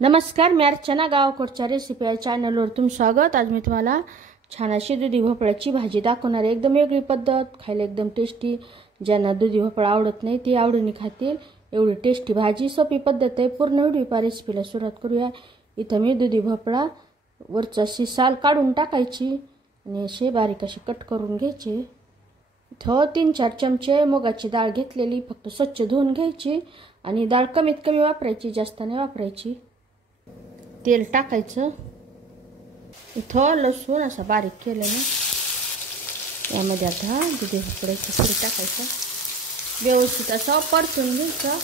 नमस्कार, मी अर्चना गावकडच्या रेसिपी या चॅनलवर तुमचं स्वागत। आज मी तुम्हाला छान अशी दुधी भोपळ्याची भाजी दाखवणार आहे। एकदम वेगळी पद्धत, खायला एकदम टेस्टी। ज्यांना दुधी भोपळा आवडत नाही ते आवडीने खातील एवढी टेस्टी भाजी। सोपी पद्धत आहे। पूर्ण व्हिडिओ रेसिपीला सुरुवात करूया। इथं मी दुधी भोपळा वरची अशी साल काढून टाकायची आणि असे बारीक असे कट करून घ्यायचे। इथं 3-4 चमचे मुगाची डाळ घेतलेली, फक्त स्वच्छ धुवून घ्यायची आणि डाळ कमीत कमी वापरायची, जास्त नाही वापरायची। तेल टाकायचं। इथं लसूण असा बारीक केलेला यामध्ये आता दुधी भोपळ्याची पुरी टाकायचं। व्यवस्थित असं परतून घ्यायचं।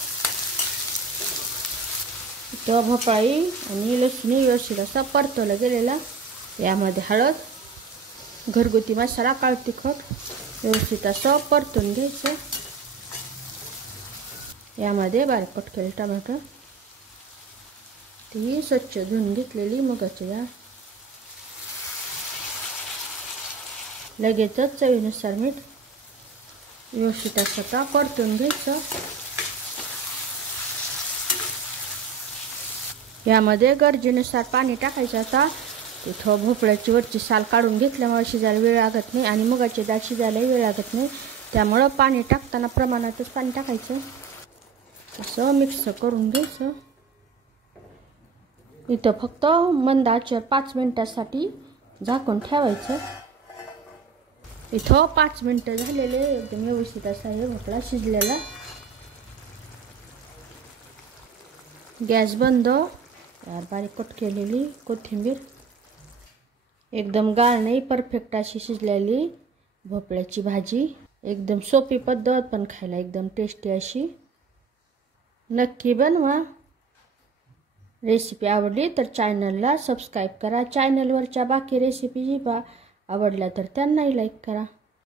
इथं भोपळी आणि लसूण व्यवस्थित असं परतवलं गेलेला। यामध्ये हळद, घरगुती मसाला, काळं तिखट व्यवस्थित असं परतून घ्यायचं। यामध्ये बारीक कट केलेले टोमॅटो, ती स्वच्छ धुवून घेतलेली मुगाची डाळ, लगेचच चवीनुसार मीठ व्यवस्थित असं परतून घ्यायचं। यामध्ये गरजेनुसार पाणी टाकायचं। आता इथं भोपळ्याची वरची साल काढून घेतल्यामुळे शिजायला वेळ लागत नाही आणि मुगाची डाळ शिजायला वेळ लागत नाही, त्यामुळे पाणी टाकताना प्रमाणातच पाणी टाकायचं। असं मिक्स करून घ्यायचं। इथं फक्त मंद आचेवर 5 मिनिटांसाठी झाकून ठेवायचं। इथं 5 मिनिटं झालेले, एकदम व्यवस्थित असा हे भोपळा शिजलेला। गॅस बंद। यार बारीक कट केलेली कोथिंबीर, एकदम गाळ नाही, परफेक्ट अशी शिजलेली भोपळ्याची भाजी। एकदम सोपी पद्धत, पण खायला एकदम टेस्टी अशी। नक्की बनवा। रेसिपी आवडली तर चॅनलला सबस्क्राईब करा। चॅनलवरच्या बाकी रेसिपी आवडल्या तर त्यांनाही लाईक करा।